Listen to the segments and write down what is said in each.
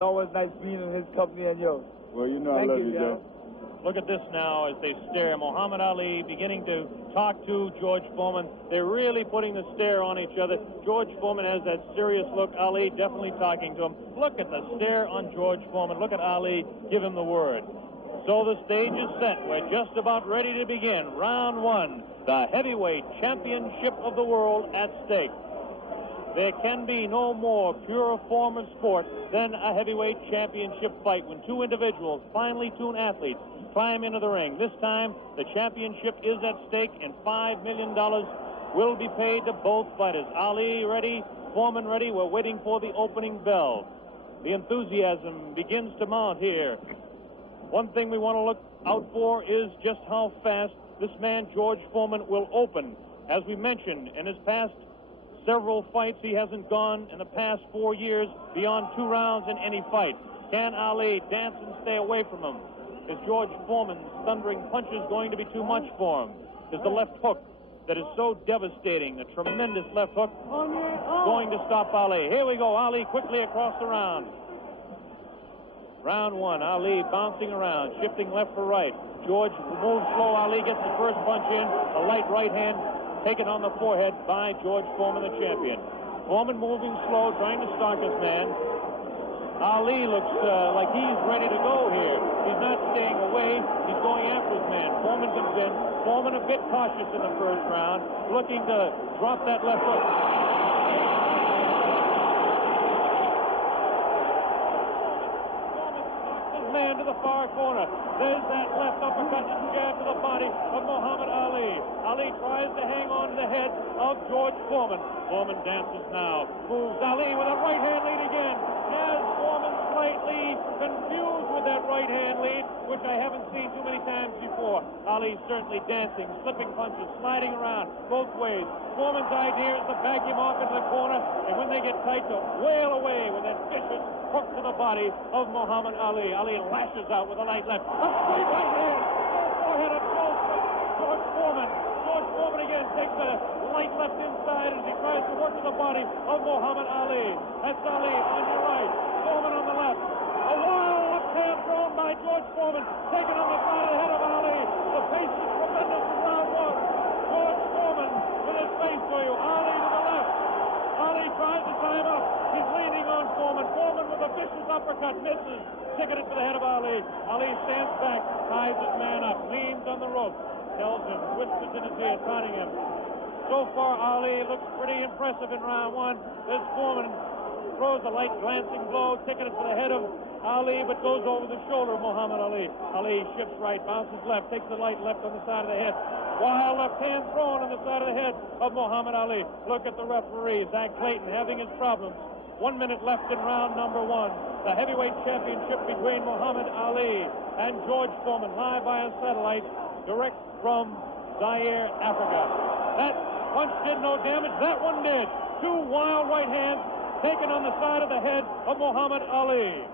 Always nice being in his company and yours. Well, you know I Thank love you, you, Joe. Look at this now as they stare. Muhammad Ali beginning to talk to George Foreman. They're really putting the stare on each other. George Foreman has that serious look. Ali definitely talking to him. Look at the stare on George Foreman. Look at Ali give him the word. So the stage is set. We're just about ready to begin. Round one, the heavyweight championship of the world at stake. There can be no more pure form of sport than a heavyweight championship fight when two individuals, finely tuned athletes, climb into the ring. This time, the championship is at stake, and $5 million will be paid to both fighters. Ali ready, Foreman ready. We're waiting for the opening bell. The enthusiasm begins to mount here. One thing we want to look out for is just how fast this man, George Foreman, will open. As we mentioned, in his past several fights, he hasn't gone in the past 4 years beyond 2 rounds in any fight. Can Ali dance and stay away from him? Is George Foreman's thundering punches going to be too much for him? Is the left hook that is so devastating, the tremendous left hook, going to stop Ali? Here we go. Ali quickly across the round. Round one, Ali bouncing around, shifting left for right. George moves slow. Ali gets the first punch in, a light right hand taken on the forehead by George Foreman, the champion. Foreman moving slow, trying to stalk his man. Ali looks like he's ready to go here. He's not staying away. He's going after his man. Foreman comes in. Foreman a bit cautious in the first round, looking to drop that left hook. Foreman stalks his man to the far corner. There's that left uppercut and jab to the body of Muhammad Ali. Ali tries to hang on to the head of George Foreman. Foreman dances now. Moves Ali with a right hand lead again. Has Foreman slightly confused with that right hand lead, which I haven't seen too many times before. Ali certainly dancing, slipping punches, sliding around both ways. Foreman's idea is to back him off into the corner, and when they get tight, to wail away with that vicious hook to the body of Muhammad Ali. Ali lashes out with a light left. A straight right hand. Forehead of George Foreman. George Foreman again takes a light left inside as he tries to work to the body of Muhammad Ali. That's Ali on your right. Foreman on the left. A wild left hand thrown by George Foreman, taken on the side of the head of Ali. The pace is tremendous in round one. George Foreman with his face to you. Ali to the left. Ali tries to tie him up. He's leaning on Foreman. Foreman with a vicious uppercut misses. Ticketed to the head of Ali. Ali stands back, ties his man up, leans on the rope, tells him, whispers in his ear, taunting him. So far, Ali looks pretty impressive in round one. This Foreman throws a light glancing blow, ticketed to the head of Ali, but goes over the shoulder of Muhammad Ali. Ali shifts right, bounces left, takes the light left on the side of the head. Wild left hand thrown on the side of the head of Muhammad Ali. Look at the referee, Zach Clayton, having his problems. 1 minute left in round number one. The heavyweight championship between Muhammad Ali and George Foreman, live via satellite, direct from Zaire, Africa. That punch did no damage. That one did. 2 wild right hands taken on the side of the head of Muhammad Ali.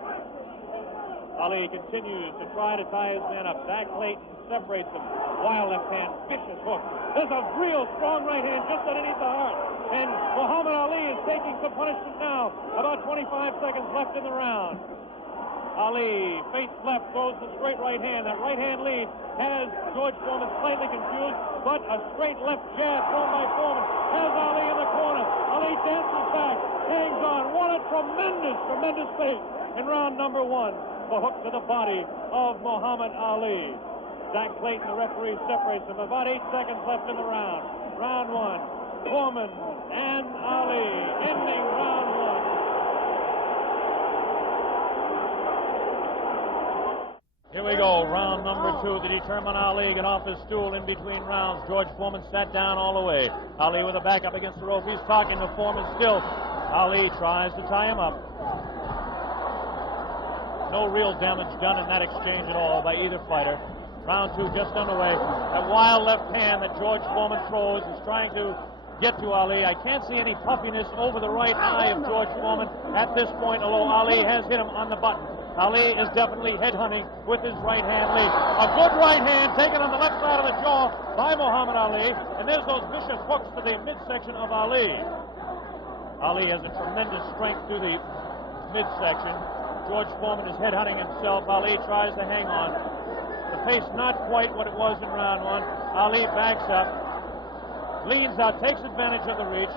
Ali continues to try to tie his man up. Zach Clayton separates him. Wild left hand, vicious hook. There's a real strong right hand just underneath the heart. And Muhammad Ali is taking some punishment now. About 25 seconds left in the round. Ali feints left, throws the straight right hand. That right hand lead has George Foreman slightly confused, but a straight left jab thrown by Foreman has Ali in the corner. Ali dances back, hangs on. What a tremendous pace in round number one. The hook to the body of Muhammad Ali. Zach Clayton, the referee, separates them. About 8 seconds left in the round. Round one. Foreman and Ali ending round one. Here we go, round number two to determine Ali. Get off his stool in between rounds. George Foreman sat down all the way. Ali with a back up against the rope. He's talking to Foreman still. Ali tries to tie him up. No real damage done in that exchange at all by either fighter. Round two just underway. That wild left hand that George Foreman throws is trying to get to Ali. I can't see any puffiness over the right eye of George Foreman at this point, although Ali has hit him on the button. Ali is definitely headhunting with his right hand lead. A good right hand taken on the left side of the jaw by Muhammad Ali, and there's those vicious hooks to the midsection of Ali. Ali has a tremendous strength to the midsection. George Foreman is headhunting himself. Ali tries to hang on. The pace not quite what it was in round one. Ali backs up, leans out, takes advantage of the reach.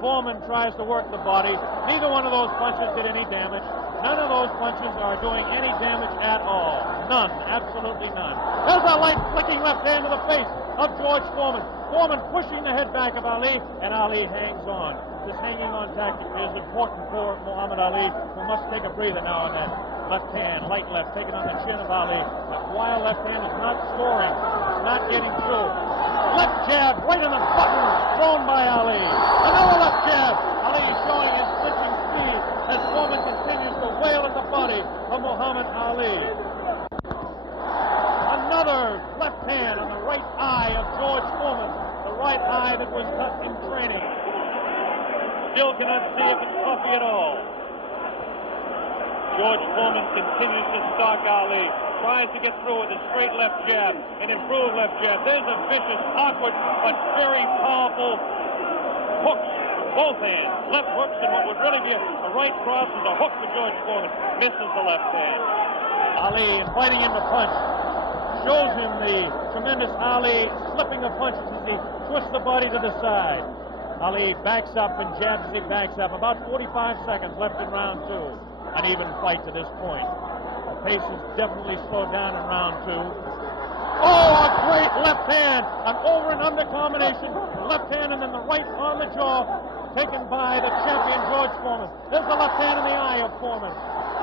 Foreman tries to work the body. Neither one of those punches did any damage. None of those punches are doing any damage at all. None. Absolutely none. There's a light flicking left hand to the face of George Foreman. Foreman pushing the head back of Ali, and Ali hangs on. This hanging on tactic is important for Muhammad Ali, who must take a breather now and then. Left hand, light left, taken on the chin of Ali. That wild left hand is not scoring. It's not getting through. Left jab right in the button, thrown by Ali. Another left jab. Ali showing his switching speed as Foreman continues to wail at the body of Muhammad Ali. Another left hand on the right eye of George Foreman, the right eye that was cut in training. Still cannot see if it's puffy at all. George Foreman continues to stalk Ali. Tries to get through with a straight left jab, an improved left jab. There's a vicious, awkward, but very powerful hooks with both hands. Left hooks, and what would really be a right cross is a hook for George Foreman. Misses the left hand. Ali inviting him to punch. Shows him the tremendous Ali slipping of punches as he twists the body to the side. Ali backs up and jabs as he backs up. About 45 seconds left in round two. An even fight to this point. The pace is definitely slowed down in round two. Oh, a great left hand. An over and under combination. The left hand and then the right on the jaw. Taken by the champion George Foreman. There's the left hand in the eye of Foreman.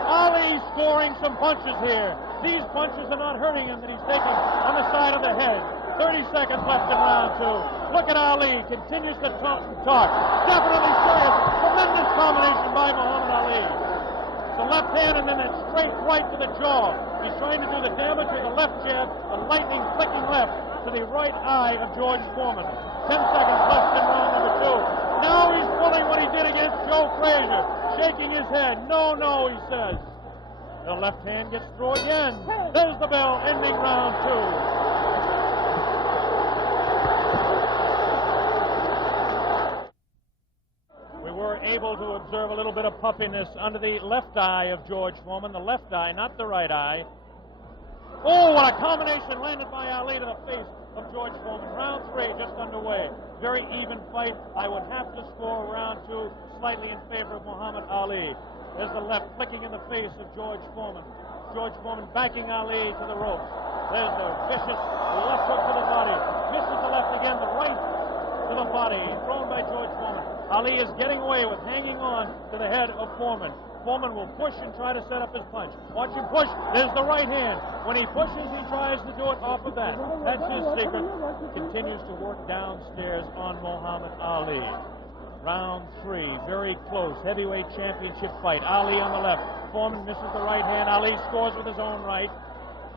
Ali scoring some punches here. These punches are not hurting him that he's taking on the side of the head. 30 seconds left in round two. Look at Ali. Continues to taunt and talk. Definitely serious. Tremendous combination by Muhammad Ali. The left hand and then a straight right to the jaw. He's trying to do the damage with the left jab, the lightning flicking left to the right eye of George Foreman. 10 seconds left in round number two. Now he's pulling what he did against Joe Frazier, shaking his head. No, no, he says. The left hand gets through again. There's the bell, ending round two. Able to observe a little bit of puffiness under the left eye of George Foreman, the left eye, not the right eye. Oh, what a combination landed by Ali to the face of George Foreman. Round three just underway. Very even fight. I would have to score round two slightly in favor of Muhammad Ali. There's the left flicking in the face of George Foreman. George Foreman backing Ali to the ropes. There's the vicious left hook to the body. Misses the left again, the right to the body, thrown by George Foreman. Ali is getting away with hanging on to the head of Foreman. Foreman will push and try to set up his punch. Watch him push. There's the right hand. When he pushes, he tries to do it off of that. That's his secret. Continues to work downstairs on Muhammad Ali. Round three, very close. Heavyweight championship fight. Ali on the left. Foreman misses the right hand. Ali scores with his own right.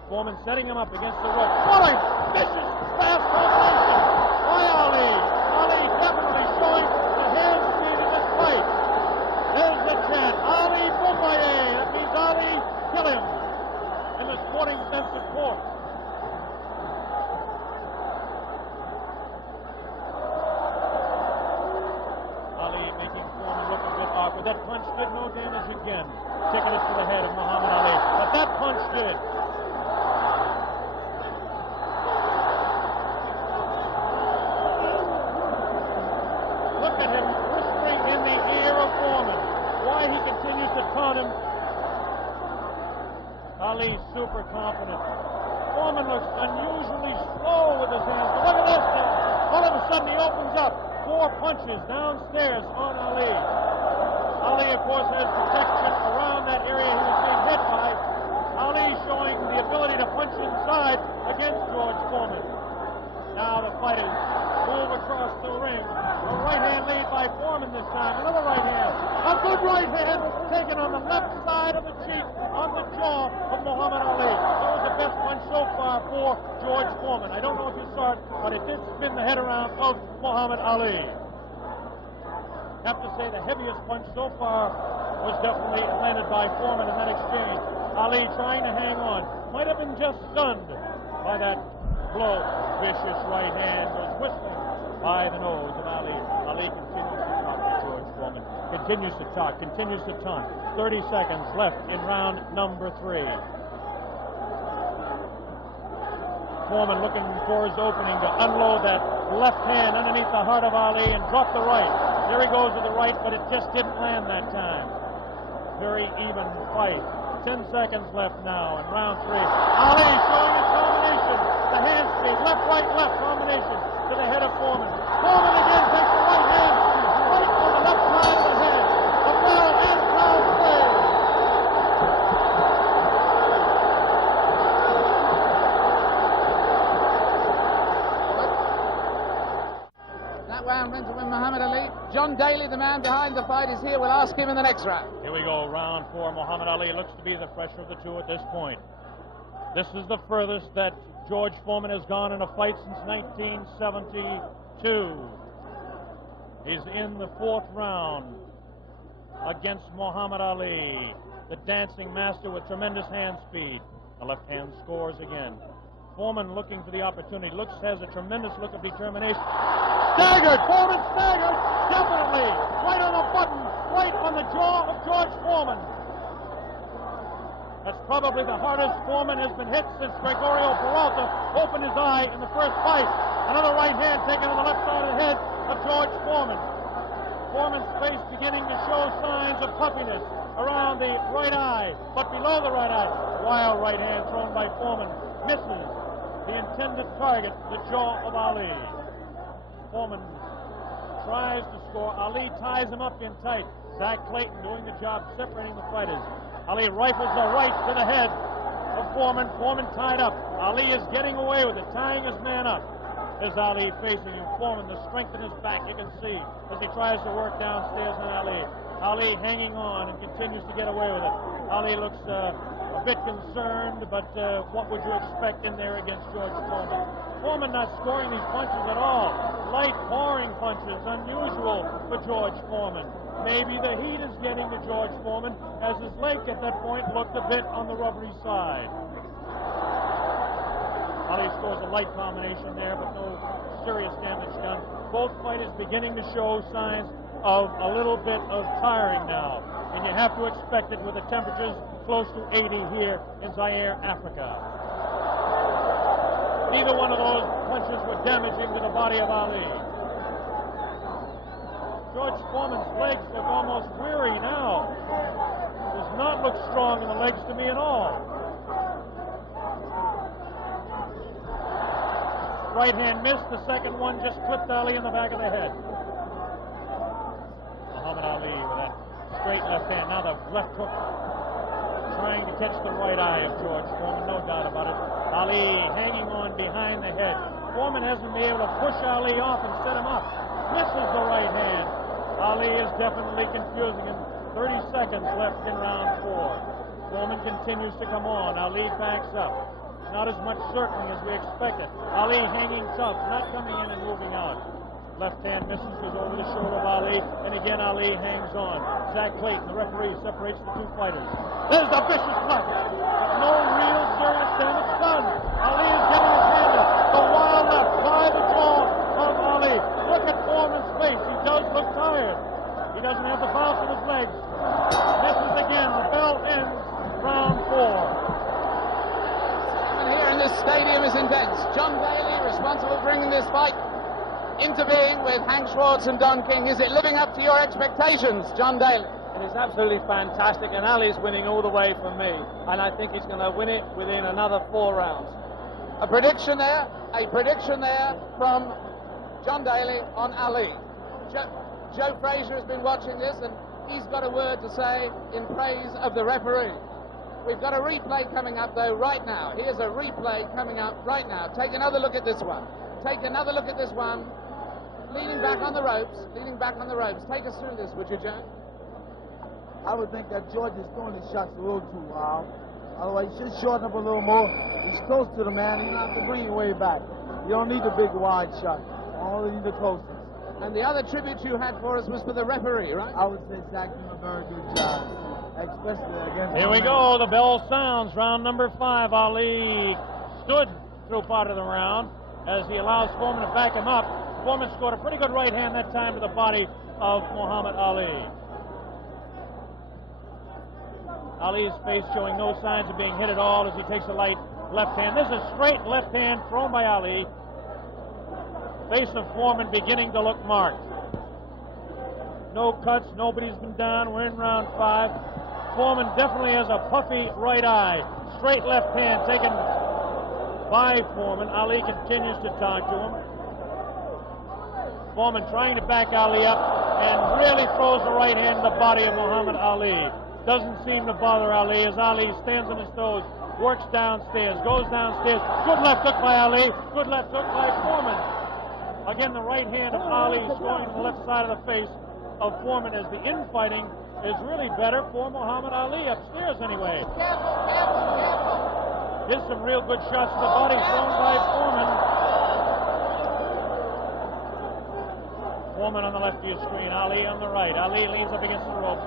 Foreman setting him up against the rope. What a vicious, fast combination by Ali. Ali definitely showing the hand speed in this fight. There's the chant. Ali Boubaye. That means Ali, kill him. In the sporting sense, of course. Ali making Foreman look a bit awkward. That punch did no damage again. Taking it to the head of Muhammad Ali. But that punch did. Look at him whispering in the ear of Foreman. Why he continues to taunt him. Ali's super confident. Foreman looks unusually slow with his hands. But look at this now. All of a sudden he opens up. 4 punches downstairs on Ali. Ali, of course, has protection around that area he was being hit by. Ali showing the ability to punch inside against George Foreman. Now the fighters move across the ring. A right hand lead by Foreman this time. Another right hand. A good right hand taken on the left side of the cheek, on the jaw of Muhammad Ali. That was the best punch so far for George Foreman. I don't know if you saw it, but it did spin the head around of Muhammad Ali. Have to say the heaviest punch so far was definitely landed by Foreman in that exchange. Ali trying to hang on. Might have been just stunned by that blow. Vicious right hand goes whistling by the nose of Ali. Ali continues to talk to George Foreman. Foreman continues to talk, continues to taunt. 30 seconds left in round number 3. Foreman looking for his opening to unload that left hand underneath the heart of Ali and drop the right. There he goes with the right, but it just didn't land that time. Very even fight. 10 seconds left now in round 3. Ali showing his combination. The hand speed, left, right, left combination to the head of Foreman. Foreman again takes the right hand, right on the left side of the head. The bell ends round 3. That round went to win Muhammad Ali. John Daly, the man behind the fight, is here. We'll ask him in the next round. Here we go, round 4. Muhammad Ali looks to be the fresher of the two at this point. This is the furthest that George Foreman has gone in a fight since 1972. He's in the 4th round against Muhammad Ali, the dancing master with tremendous hand speed. The left hand scores again. Foreman looking for the opportunity. Has a tremendous look of determination. Staggered! Foreman staggered! Definitely! Right on the button! Right on the jaw of George Foreman. That's probably the hardest Foreman has been hit since Gregorio Peralta opened his eye in the first fight. Another right hand taken to the left side of the head of George Foreman. Foreman's face beginning to show signs of puffiness around the right eye, but below the right eye. Wild right hand thrown by Foreman. Misses the intended target, the jaw of Ali. Foreman tries to score. Ali ties him up in tight. Zach Clayton doing the job separating the fighters. Ali rifles the right to the head of Foreman. Foreman tied up. Ali is getting away with it, tying his man up. There's Ali facing him. Foreman, the strength in his back, you can see as he tries to work downstairs on Ali. Ali hanging on and continues to get away with it. Ali looks a bit concerned, but what would you expect in there against George Foreman? Foreman not scoring these punches at all. Light pouring punches, unusual for George Foreman. Maybe the heat is getting to George Foreman, as his leg at that point looked a bit on the rubbery side. Ali scores a light combination there, but no serious damage done. Both fighters beginning to show signs of a little bit of tiring now, and you have to expect it with the temperatures close to 80 here in Zaire, Africa. Neither one of those punches were damaging to the body of Ali. George Foreman's legs look almost weary now. Does not look strong in the legs to me at all. Right hand missed. The second one just clipped Ali in the back of the head. Muhammad Ali with that straight left hand. Now the left hook trying to catch the right eye of George Foreman, no doubt about it. Ali hanging on behind the head. Foreman hasn't been able to push Ali off and set him up. Misses the right hand. Ali is definitely confusing him. 30 seconds left in round 4. Foreman continues to come on. Ali backs up. Not as much certainty as we expected. Ali hanging tough, not coming in and moving out. Left hand misses, goes over the shoulder of Ali, and again Ali hangs on. Zach Clayton, the referee, separates the two fighters. There's the vicious left. No real serious damage done. Ali is getting his hand up. The wild left by the jaw of Ali. Look at Foreman's face. He does look tired. He doesn't have the bounce of his legs. Misses again. The bell ends round 4. Here in this stadium is intense. John Daly, responsible for bringing this fight into being with Hank Schwartz and Don King. Is it living up to your expectations, John Daly? It is absolutely fantastic, and Ali's winning all the way from me, and I think he's going to win it within another 4 rounds. A prediction there from John Daly on Ali. Joe Frazier has been watching this, and he's got a word to say in praise of the referee. We've got a replay coming up, though, right now. Here's a replay coming up right now. Take another look at this one. Take another look at this one. Leaning back on the ropes. Take us through this, would you, Joe? I would think that George is throwing his shots a little too wild. Otherwise, he should shorten up a little more. He's close to the man. You don't have to bring it way back. You don't need the big wide shot. Only the closest. And the other tribute you had for us was for the referee, right? I would say Zach did a very good job. Especially against... Here we go. The bell sounds. Round number 5. Ali stood through part of the round as he allows Foreman to back him up. Foreman scored a pretty good right hand that time to the body of Muhammad Ali. Ali's face showing no signs of being hit at all as he takes a light left hand. This is a straight left hand thrown by Ali. Face of Foreman beginning to look marked. No cuts, nobody's been down. We're in round 5. Foreman definitely has a puffy right eye. Straight left hand taken by Foreman. Ali continues to talk to him. Foreman trying to back Ali up and really throws the right hand in the body of Muhammad Ali. Doesn't seem to bother Ali as Ali stands on his toes, works downstairs, goes downstairs. Good left hook by Ali. Good left hook by Foreman. Again, the right hand of Ali is going to the left side of the face of Foreman as the infighting is really better for Muhammad Ali upstairs anyway. Here's some real good shots to the body thrown by Foreman. Foreman on the left of your screen, Ali on the right. Ali leans up against the ropes.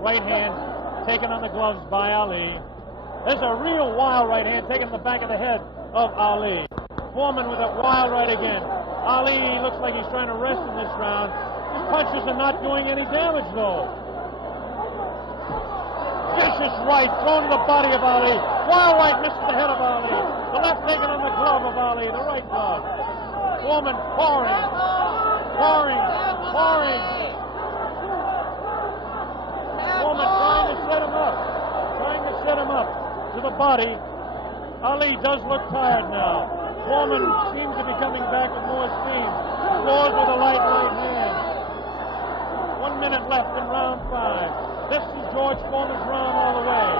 Right hand taken on the gloves by Ali. There's a real wild right hand taken in the back of the head of Ali. Foreman with a wild right again. Ali looks like he's trying to rest in this round. His punches are not doing any damage, though. Vicious right thrown to the body of Ali. Wild right misses the head of Ali. The left taken on the glove of Ali, the right glove. Foreman pouring. Foreman trying to set him up to the body. Ali does look tired now. Foreman seems to be coming back with more steam. Floors with a light right hand. 1 minute left in round 5. This is George Foreman's round all the way.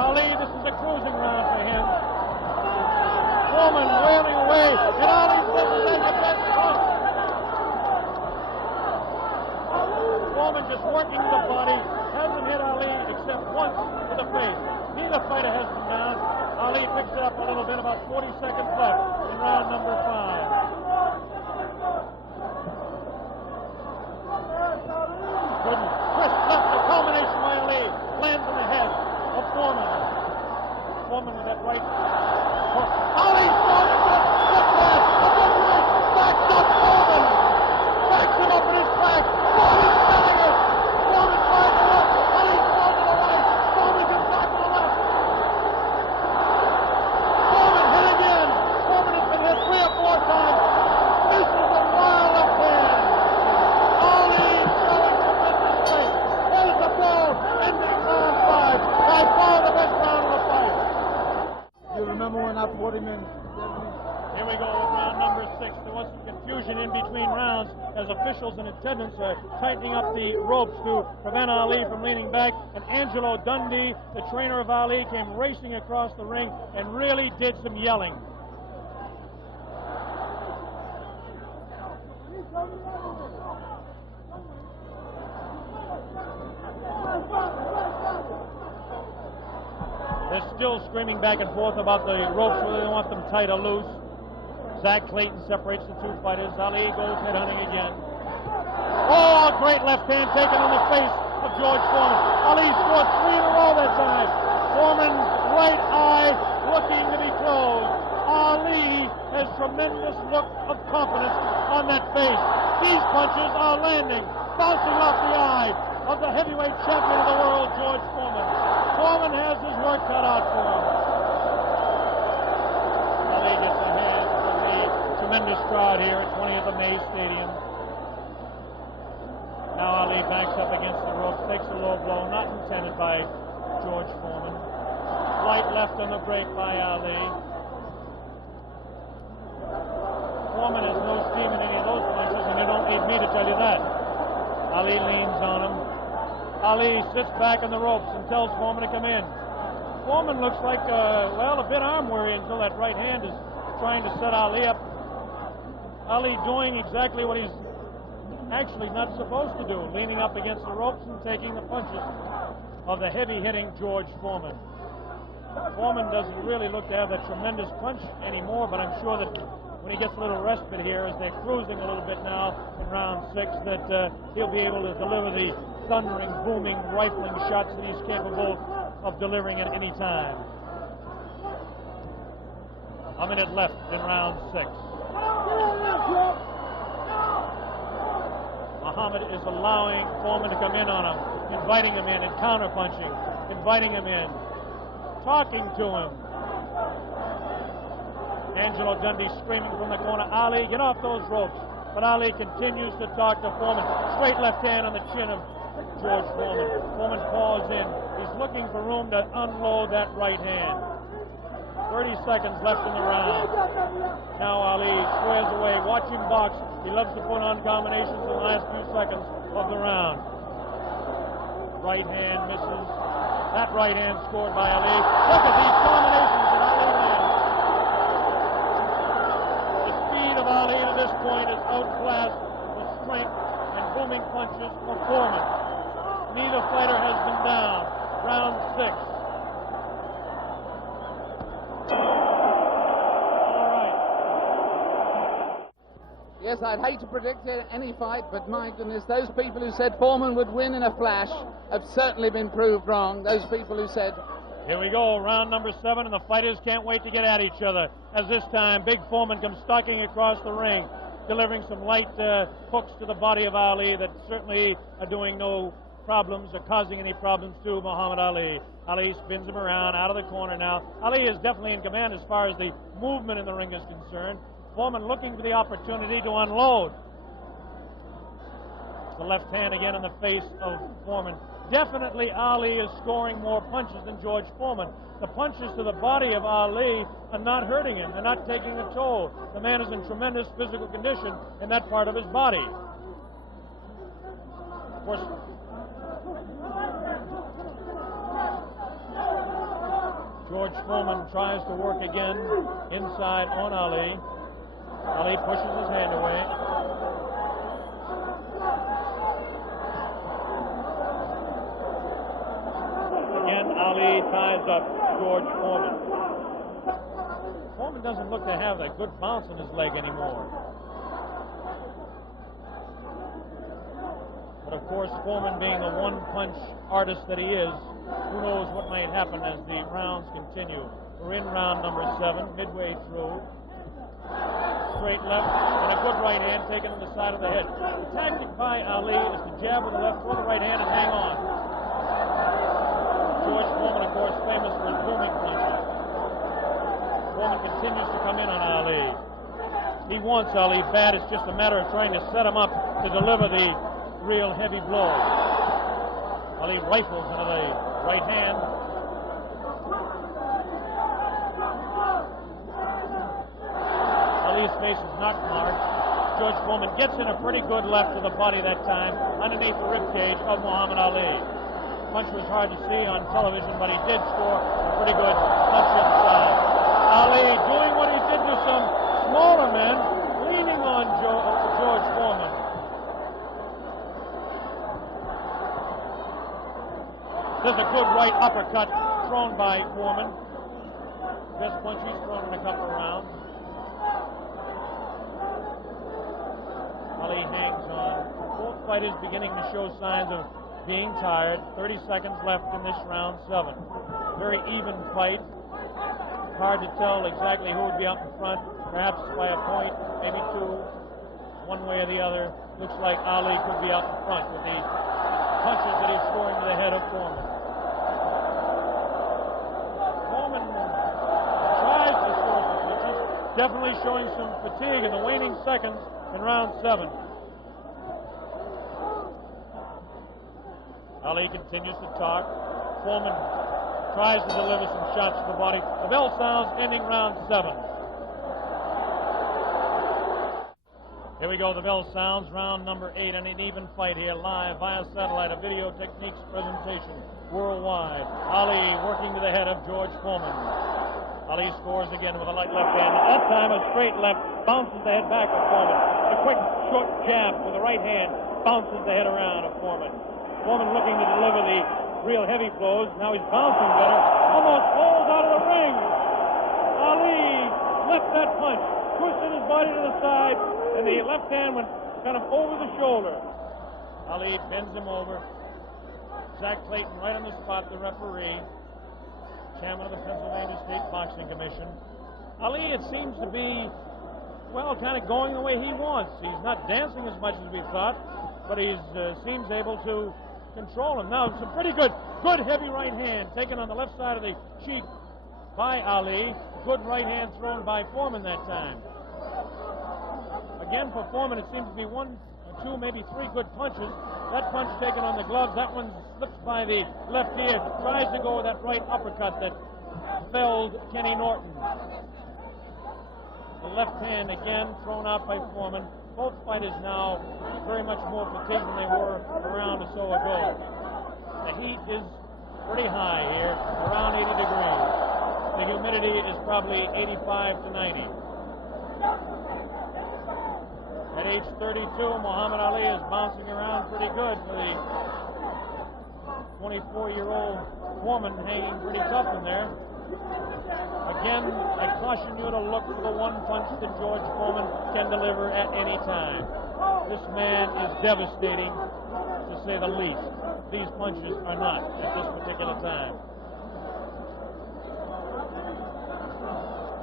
Ali, this is a cruising round for him. Foreman wailing away, and Ali says to take a best punch. Foreman just working the body, hasn't hit Ali except once to the face. Neither fighter has been down. Ali picks it up a little bit, about 40 seconds left in round number 5. Goodness. Twist left, the culmination by Ali. Lands in the head of Foreman. Foreman with that right. Ali throws it. Good pass. A good right. Backs up Foreman. Backs him up in his back. Foreman selling it. Foreman trying to look. Ali throws to the right. Foreman comes back to the left. Foreman hit again. Foreman has been hit 3 or 4 times. This is a wild left hand. Ali showing tremendous strength. There's the blow, ending round 5. By far the best round of the fight. You remember when I fought him in 70s? Here we go with round number 6. There was some confusion in between rounds as officials in attendance are tightening up the ropes to prevent Ali from leaning back. And Angelo Dundee, the trainer of Ali, came racing across the ring and really did some yelling. They're still screaming back and forth about the ropes, whether they want them tight or loose. Zach Clayton separates the 2 fighters. Ali goes headhunting again. Oh, a great left hand taken on the face of George Foreman. Ali scored 3 in a row that time. Foreman's right eye looking to be closed. Ali has tremendous look of confidence on that face. These punches are landing, bouncing off the eye of the heavyweight champion of the world, George Foreman. Foreman has his work cut out for him. Ali gets a hand from the tremendous crowd here at 20th of May Stadium. Now Ali backs up against the ropes, takes a low blow, not intended by George Foreman. Light left on the break by Ali. Foreman has no steam in any of those punches, and you don't need me to tell you that. Ali leans on him. Ali sits back on the ropes and tells Foreman to come in. Foreman looks like, a bit arm weary until that right hand is trying to set Ali up. Ali doing exactly what he's actually not supposed to do, leaning up against the ropes and taking the punches of the heavy-hitting George Foreman. Foreman doesn't really look to have that tremendous punch anymore, but I'm sure that when he gets a little respite here, as they're cruising a little bit now in round 6, that he'll be able to deliver the thundering, booming, rifling shots that he's capable of delivering at any time. A minute left in round 6. Muhammad is allowing Foreman to come in on him, inviting him in and counter-punching, inviting him in, talking to him. Angelo Dundee screaming from the corner, Ali, get off those ropes. But Ali continues to talk to Foreman. Straight left hand on the chin of George Foreman. Foreman falls in. He's looking for room to unload that right hand. 30 seconds left in the round. Now Ali squares away. Watch him box. He loves to put on combinations in the last few seconds of the round. Right hand misses. That right hand scored by Ali. Look at these combinations that Ali lands. The speed of Ali to this point is outclassed the strength and booming punches of Foreman. Neither fighter has been down. Round 6. Yes, I'd hate to predict any fight, but my goodness, those people who said Foreman would win in a flash have certainly been proved wrong. Those people who said... Here we go, round number 7, and the fighters can't wait to get at each other. As this time, Big Foreman comes stalking across the ring, delivering some light hooks to the body of Ali that certainly are doing no problems or causing any problems to Muhammad Ali. Ali spins him around, out of the corner now. Ali is definitely in command as far as the movement in the ring is concerned. Foreman looking for the opportunity to unload. The left hand again in the face of Foreman. Definitely Ali is scoring more punches than George Foreman. The punches to the body of Ali are not hurting him. They're not taking a toll. The man is in tremendous physical condition in that part of his body. Of course, George Foreman tries to work again inside on Ali. Ali pushes his hand away. Again, Ali ties up George Foreman. Foreman doesn't look to have that good bounce in his leg anymore. But of course, Foreman being the one-punch artist that he is, who knows what might happen as the rounds continue. We're in round number 7, midway through. Straight left and a good right hand taken on the side of the head. The tactic by Ali is to jab with the left, throw the right hand, and hang on. George Foreman, of course, famous for his booming punches. Foreman continues to come in on Ali. He wants Ali bad. It's just a matter of trying to set him up to deliver the real heavy blow. Ali rifles into the right hand. Ali's face is not marked. George Foreman gets in a pretty good left to the body that time, underneath the ribcage of Muhammad Ali. Punch was hard to see on television, but he did score a pretty good punch inside. Ali doing what he did to some smaller men, leaning on George Foreman. There's a good right uppercut thrown by Foreman. Best punch he's thrown in a couple of rounds. Ali hangs on. Both fighters beginning to show signs of being tired. 30 seconds left in this round 7. Very even fight. Hard to tell exactly who would be up in front. Perhaps by a point, maybe 2. One way or the other. Looks like Ali could be out in front with these punches that he's scoring to the head of Foreman. Foreman tries to score some punches. Definitely showing some fatigue in the waning seconds in round 7. Ali continues to talk. Foreman tries to deliver some shots to the body. The bell sounds, ending round 7. Here we go, the bell sounds, round number 8, and an even fight here, live via satellite, a video techniques presentation worldwide. Ali working to the head of George Foreman. Ali scores again with a light left hand. That time a straight left bounces the head back of Foreman. A quick short jab with the right hand bounces the head around of Foreman. Foreman looking to deliver the real heavy blows. Now he's bouncing better. Almost falls out of the ring. Ali left that punch, twisted his body to the side, and the left hand went kind of over the shoulder. Ali bends him over. Zach Clayton right on the spot, the referee, chairman of the Pennsylvania State Boxing Commission. Ali, it seems to be, well, kind of going the way he wants. He's not dancing as much as we thought. but he seems able to control him. Now, some pretty good heavy right hand taken on the left side of the cheek by Ali. Good right hand thrown by Foreman that time. Again, for Foreman, it seems to be one, two, maybe three good punches. That punch taken on the gloves, that one slips by the left ear, tries to go with that right uppercut that felled Kenny Norton. The left hand again thrown out by Foreman. Both fighters now very much more fatigued than they were a round or so ago. The heat is pretty high here, around 80 degrees. The humidity is probably 85 to 90. At age 32, Muhammad Ali is bouncing around pretty good for the 24-year-old Foreman, hanging pretty tough in there. Again, I caution you to look for the one punch that George Foreman can deliver at any time. This man is devastating, to say the least. These punches are not at this particular time.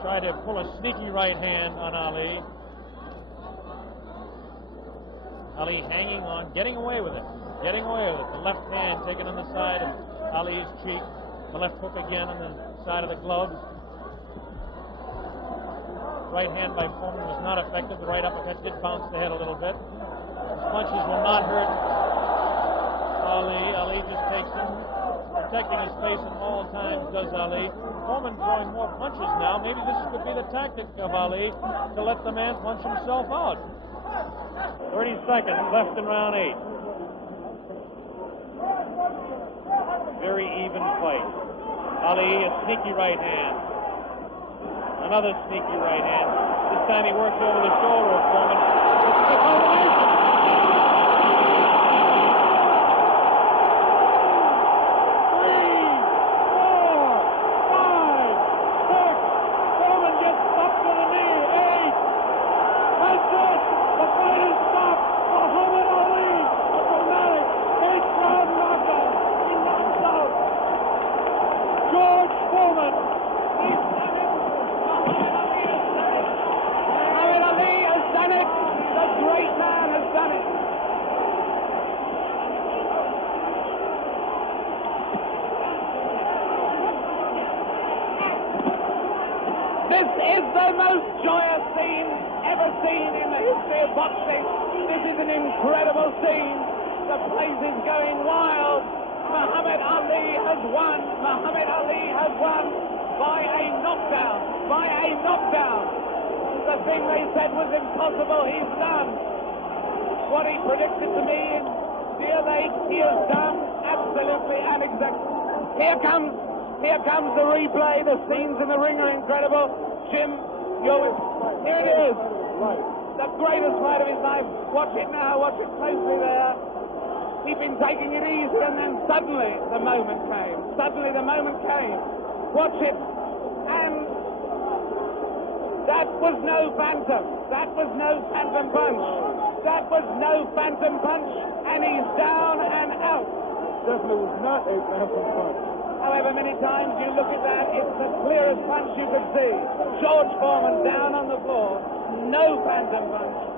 Tried to pull a sneaky right hand on Ali. Ali hanging on, getting away with it. Getting away with it. The left hand taken on the side of Ali's cheek. The left hook again on the side of the gloves. Right hand by Foreman was not effective. The right uppercut did bounce the head a little bit. His punches will not hurt Ali. Ali just takes him, protecting his face at all times, does Ali. Foreman throwing more punches now. Maybe this could be the tactic of Ali to let the man punch himself out. 30 seconds left in round 8. Very even fight. Ali, a sneaky right hand. Another sneaky right hand. This time he works over the shoulder of Foreman. It's a combination. This is the most joyous scene ever seen in the history of boxing. This is an incredible scene. The place is going wild. Muhammad Ali has won. Muhammad Ali has won by a knockdown. By a knockdown. The thing they said was impossible, he's done. What he predicted to me in Deer Lake, he has done absolutely and exactly. Here comes the replay. The scenes in the ring are incredible. Jim, here it is. The greatest fight of his life. Watch it now. Watch it closely there. He'd been taking it easy, and then suddenly the moment came. Suddenly the moment came. Watch it. And that was no phantom. That was no phantom punch. That was no phantom punch. And he's down and out. Definitely was not a phantom punch. However many times you look at that, it's the clearest punch you could see. George Foreman down on the floor. No phantom punch.